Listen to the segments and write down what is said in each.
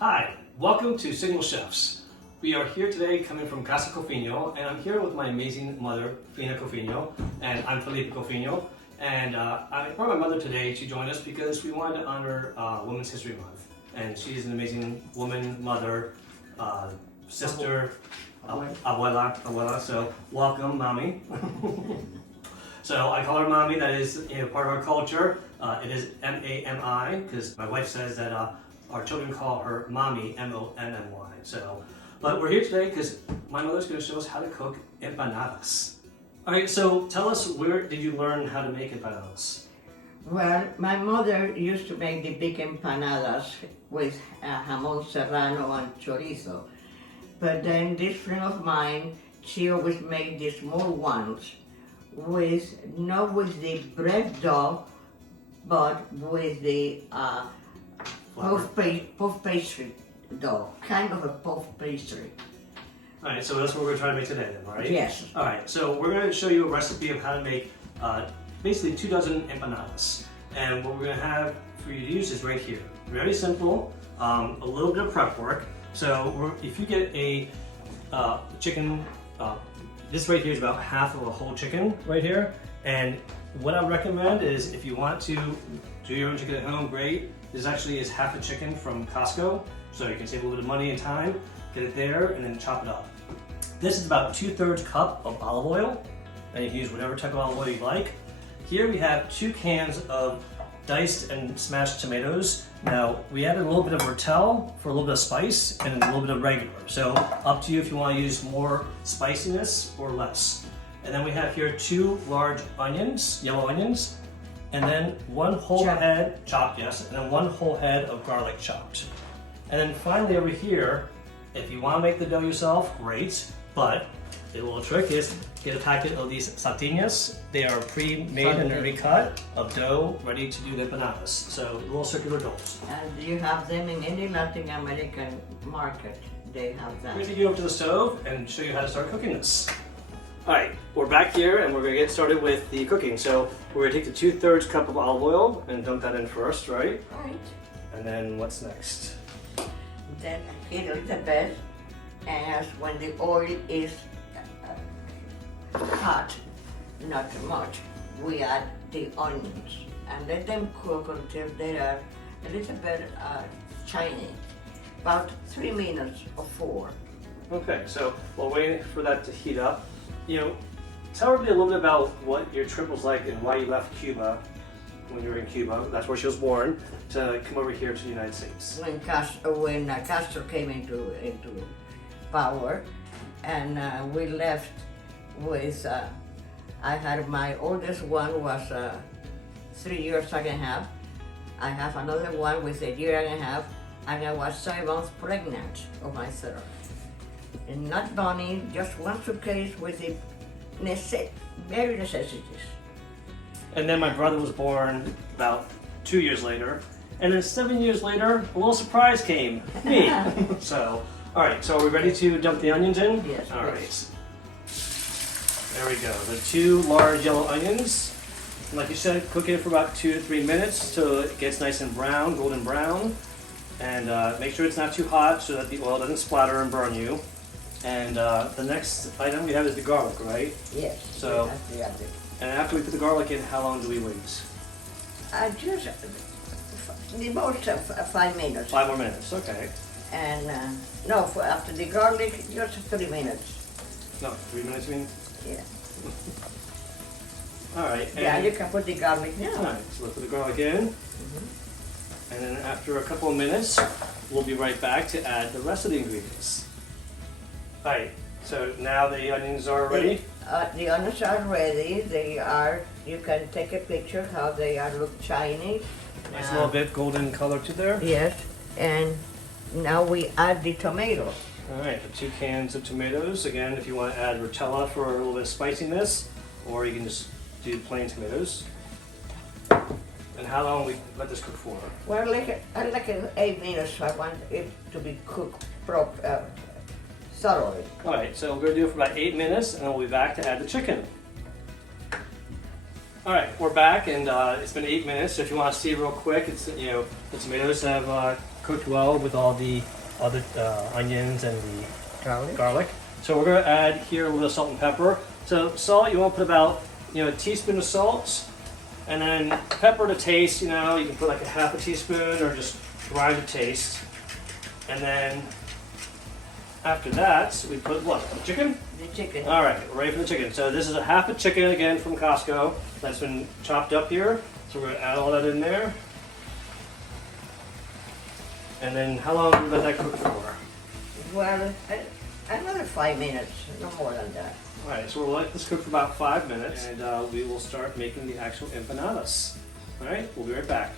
Hi, welcome to Signal Chefs. We are here today coming from Casa Cofiño, and I'm here with my amazing mother, Fina Cofiño, and I'm Felipe Cofiño. And I brought my mother today to join us because we wanted to honor Women's History Month. And she's an amazing woman, mother, sister, abuela, so welcome, mommy. So I call her mommy, that is part of our culture. It is M-A-M-I, because my wife says that our children call her mommy, M-O-M-M-Y. So, but we're here today because my mother's going to show us how to cook empanadas. All right, so tell us, where did you learn how to make empanadas? Well, my mother used to make the big empanadas with jamón serrano and chorizo. But then this friend of mine, she always made the small ones not with the bread dough, but with the puff pastry dough, kind of a puff pastry. All right, so that's what we're trying to make today then, right? Yes. All right, so we're going to show you a recipe of how to make basically 2 dozen empanadas. And what we're going to have for you to use is right here. Very simple, a little bit of prep work. So if you get a chicken, this right here is about half of a whole chicken right here. And what I recommend is if you want to do your own chicken at home, great. This actually is half a chicken from Costco, so you can save a little bit of money and time. Get it there and then chop it up. This is about 2/3 cup of olive oil, and you can use whatever type of olive oil you like. Here we have 2 cans of diced and smashed tomatoes. Now we added a little bit of Rottel for a little bit of spice and a little bit of regular. So up to you if you want to use more spiciness or less. And then we have here 2 large onions, yellow onions, and then 1 whole head, chopped, yes, and then 1 whole head of garlic chopped. And then finally over here, if you want to make the dough yourself, great, but the little trick is get a packet of these saltinas. They are pre-made and pre-cut of dough ready to do the empanadas. So little circular doughs. And you have them in any Latin American market. They have I'm that. going to take you over to the stove and show you how to start cooking this. All right, we're back here and we're going to get started with the cooking. So we're going to take the 2/3 cup of olive oil and dump that in first, right? Right. And then what's next? Then heat a little bit, and when the oil is hot, not too much, we add the onions and let them cook until they are a little bit shiny, about 3 minutes or 4. Okay, so while waiting for that to heat up, tell everybody a little bit about what your trip was like and why you left Cuba when you were in Cuba. That's where she was born, to come over here to the United States. When Castro came into power, and we left with, I had my oldest one was 3 years and a half. I have another one with 1.5 years, and I was 7 months pregnant of my third. And not money, just one suitcase with the very necessities. And then my brother was born about 2 years later. And then 7 years later, a little surprise came, me. So, all right, so are we ready to dump the onions in? Yes. All please. right. There we go, the 2 large yellow onions. And like you said, cook it for about 2 to 3 minutes till it gets nice and brown, golden brown. And make sure it's not too hot so that the oil doesn't splatter and burn you. And the next item we have is the garlic, right? Yes. So- that's the other. And after we put the garlic in, how long do we wait? Just the most 5 minutes. 5 more minutes, okay. And no, after the garlic, just 3 minutes. No, 3 minutes, you mean? Yeah. All right. And, Yeah, you can put the garlic all now. right, so let's put the garlic in. And then after a couple of minutes, we'll be right back to add the rest of the ingredients. All right, so now the onions are ready. The onions are ready. You can take a picture how they are look shiny. Nice little bit golden color to there. Yes, and now we add the tomatoes. All right, the 2 cans of tomatoes. Again, if you want to add Rotella for a little bit of spiciness, or you can just do plain tomatoes. And how long we let this cook for? Well, like 8 minutes. I want it to be cooked thoroughly. All right, so we're going to do it for about 8 minutes, and then we'll be back to add the chicken. All right, we're back, and it's been 8 minutes. So if you want to see real quick, it's the tomatoes have cooked well with all the other onions and the Garlic. garlic. So we're going to add here a little salt and pepper. So salt, you want to put about a teaspoon of salt, and then pepper to taste. You can put like a half a teaspoon or just grind to taste. And then after that, we put what? Chicken? The chicken. All right, we're ready for the chicken. So this is a half a chicken again from Costco that's been chopped up here. So we're going to add all that in there. And then how long do we let that cook for? Well, another 5 minutes, no more than that. All right, so we'll let this cook for about 5 minutes, and we will start making the actual empanadas. All right, we'll be right back.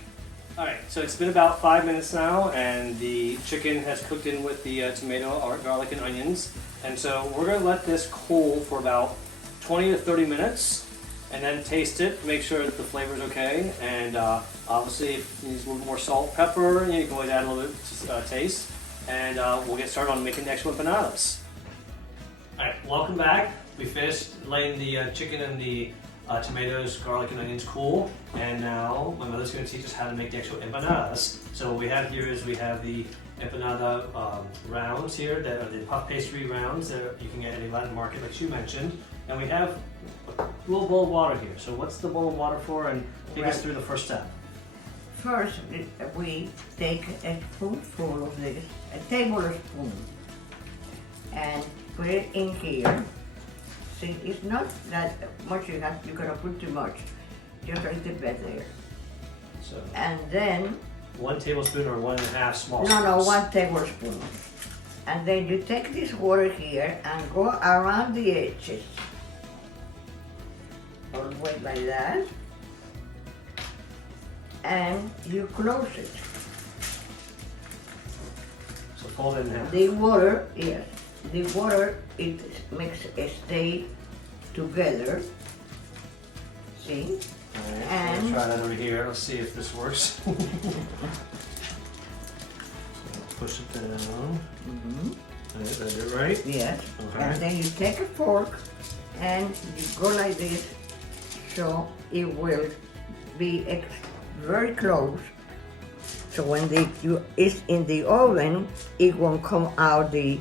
All right, so it's been about 5 minutes now, and the chicken has cooked in with the tomato, garlic, and onions. And so we're gonna let this cool for about 20 to 30 minutes, and then taste it, make sure that the flavor's okay. And obviously, if it needs a little more salt, pepper, you can always add a little bit to taste. And we'll get started on making the actual empanadas. All right, welcome back. We finished laying the chicken and the tomatoes, garlic, and onions cool. And now my mother's going to teach us how to make the actual empanadas. So what we have here is we have the empanada rounds here, that are the puff pastry rounds that you can get at any Latin market, like you mentioned. And we have a little bowl of water here. So what's the bowl of water for? And take us through the first step. First, we take a spoonful of this, a tablespoon, and put it in here. See, it's not that much you're gonna put too much, just a little bit there. So And then, 1 tablespoon or 1.5 small no, spoons. 1 tablespoon. And then you take this water here and go around the edges. All the way like that. And you close it. So fold it in half. The water, yes, the water, it makes it stay together. See? All right, And- we'll try that over here. Let's see if this works. So push it down. All right, did I do it right? Yes. Okay. And then you take a fork and you go like this, so it will be very close. So when it's in the oven, it won't come out the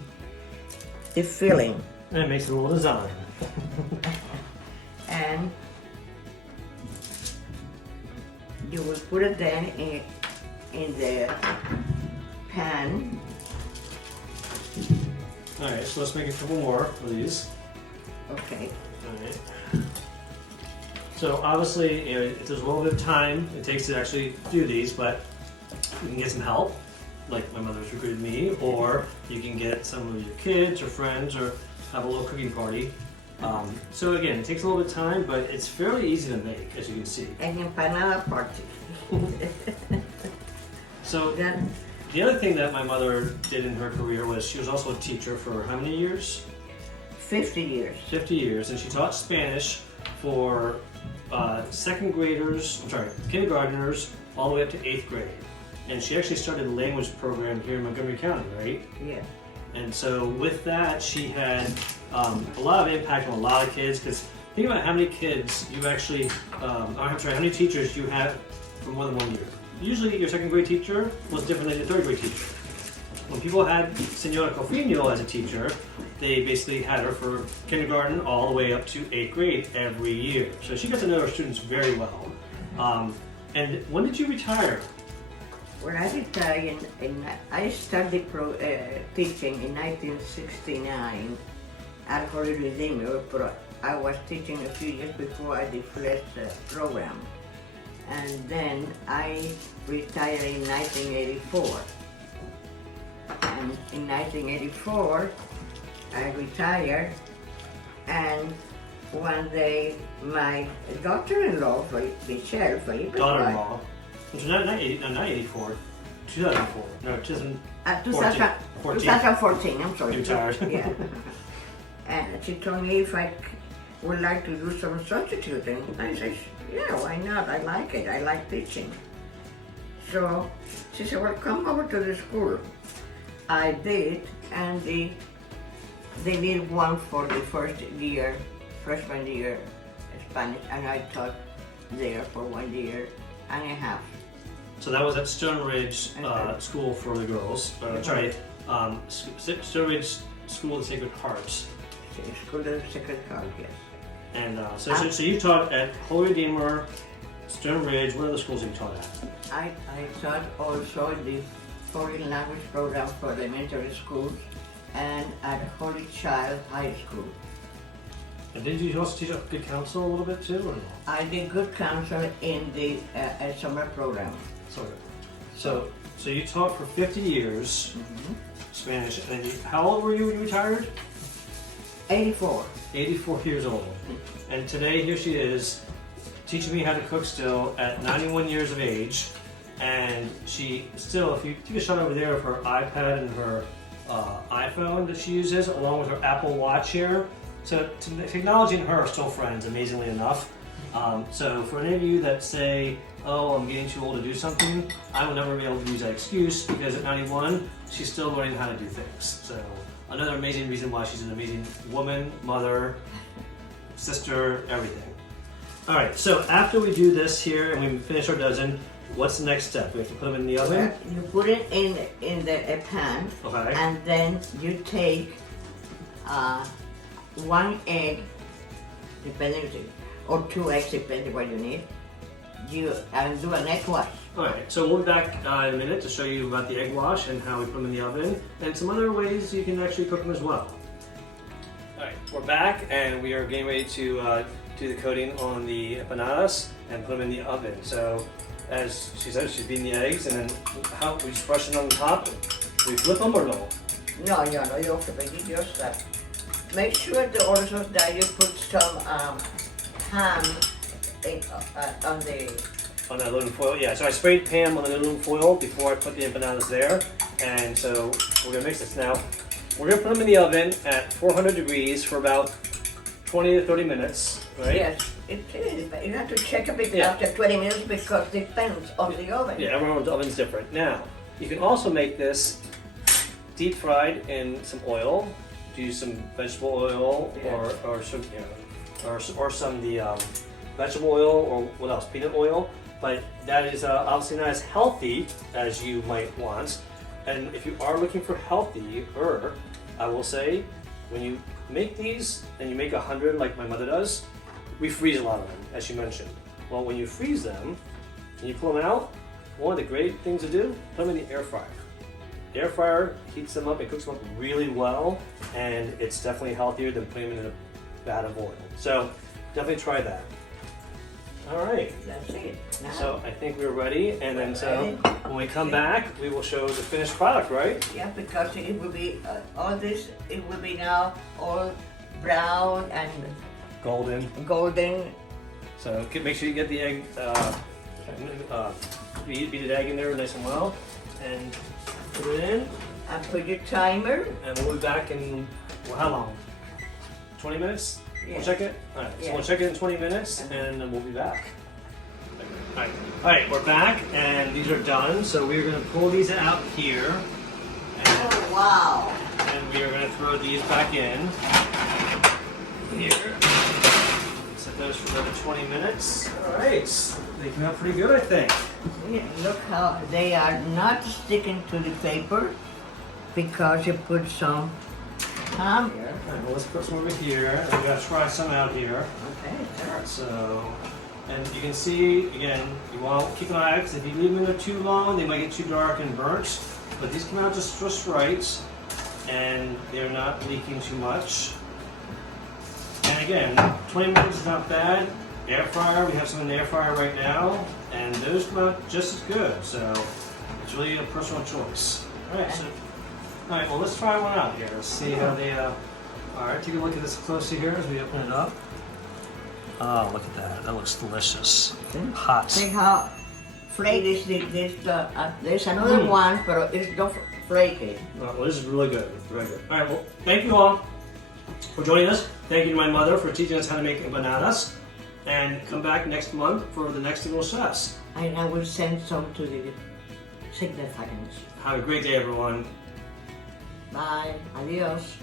filling. And it makes a little design. And you will put it then in the pan. All right, so let's make a couple more of these. Okay. All right. So obviously, if there's a little bit of time it takes to actually do these, but you can get some help, like my mother's recruited me, or you can get some of your kids or friends, or have a little cooking party. So again, it takes a little bit of time, but it's fairly easy to make, as you can see. An empanada party. So Then the other thing that my mother did in her career was she was also a teacher for how many years? 50 years. 50 years, and she taught Spanish for kindergartners, all the way up to 8th grade. And she actually started a language program here in Montgomery County, right? Yeah. And so with that, she had a lot of impact on a lot of kids, because think about how many kids you actually, how many teachers you have for more than 1 year. Usually your 2nd grade teacher was different than your 3rd grade teacher. When people had Senora Cofiño as a teacher, they basically had her for kindergarten all the way up to 8th grade every year. So she got to know her students very well. And when did you retire? When I retired, I started teaching in 1969 at Holy Redeemer, but I was teaching a few years before I defled the program. And then I retired in 1984. And in 1984, I retired, and one day my daughter-in-law, Michelle, Felipe, Daughter-in-law. Which was not 84, 2004. No, 2014. 2014, I'm sorry. You're tired. Yeah. And she told me if I would like to do some substituting. I said, yeah, why not? I like it. I like teaching. So she said, well, come over to the school. I did, and they need one for the freshman year Spanish, and I taught there for 1 year and a half. So that was at Stone Ridge School for the girls. Stone Ridge School of the Sacred Hearts. School of the Sacred Heart, yes. And so you taught at Holy Redeemer, Stone Ridge. What other schools have you taught at? I taught also the foreign language program for elementary schools and at Holy Child High School. And did you also teach good counsel a little bit too, or no? I did good counsel in the summer program. So you taught for 50 years Spanish, and how old were you when you retired? 84. 84 years old. And today, here she is, teaching me how to cook still at 91 years of age. And she still, if you take a shot over there of her iPad and her iPhone that she uses, along with her Apple Watch here. So technology and her are still friends, amazingly enough. So for any of you that say, oh, I'm getting too old to do something, I will never be able to use that excuse, because at 91, she's still learning how to do things. So another amazing reason why she's an amazing woman, mother, sister, everything. All right, so after we do this here and we finish our dozen, what's the next step? We have to put them in the oven? You put it in a pan, Okay. and then you take 1 egg, depending, or 2 eggs, depending what you need. And do an egg wash. Alright, so we'll be back in a minute to show you about the egg wash and how we put them in the oven, and some other ways you can actually cook them as well. Alright, we're back and we are getting ready to do the coating on the empanadas and put them in the oven. So, as she said, she's beating the eggs, and then how we just brush it on the top. Do we flip them or no? No, you have to make it just make sure also that you put some ham on that aluminum foil, yeah. So I sprayed Pam on the aluminum foil before I put the empanadas there, and so we're gonna mix this now. We're gonna put them in the oven at 400 degrees for about 20 to 30 minutes, right? Yes, it is. You have to check a bit after 20 minutes because it depends on the oven. Yeah, everyone's oven's different. Now, you can also make this deep fried in some oil. Do some vegetable oil or some vegetable oil, or what else? Peanut oil. But that is obviously not as healthy as you might want. And if you are looking for healthier, I will say, when you make these and you make 100 like my mother does, we freeze a lot of them, as she mentioned. Well, when you freeze them and you pull them out, one of the great things to do, put them in the air fryer. The air fryer heats them up and cooks them up really well, and it's definitely healthier than putting them in a vat of oil. So definitely try that. All right. That's it. Now, so I think we're ready, and then so when we come back, we will show the finished product, right? Yeah, because it will be all this. It will be now all brown and golden. So make sure you get the egg, beat egg in there nice and well, and put it in. And put your timer. And we'll be back in, well, how long? 20 minutes? Yeah. We'll check it? Alright, so we'll check it in 20 minutes and then we'll be back. Alright, we're back and these are done. So we're going to pull these out here. And, oh, wow. And we are going to throw these back in. Here. Set those for another 20 minutes. Alright, they came out pretty good, I think. Yeah, look how they are not sticking to the paper because you put some ham here. Alright, well, let's put some over here, and we gotta try some out here. Okay. Alright, so, and you can see, again, you want to keep an eye out, because if you leave them in there too long, they might get too dark and burnt. But these come out just right, and they're not leaking too much. And again, 20 minutes is not bad. Air fryer, we have some in the air fryer right now, and those come out just as good. So, it's really a personal choice. Alright, so. Alright, well, let's try one out here. Let's see how they, alright, take a look at this closely here as we open it up. Oh, look at that. That looks delicious. Hot. See how flaky there's another one, but it's not flaky. Well, this is really good. Very good. Alright, well, thank you all for joining us. Thank you to my mother for teaching us how to make empanadas. And come back next month for the next single chefs. And I will send some to the significance. Have a great day, everyone. Bye. Adios.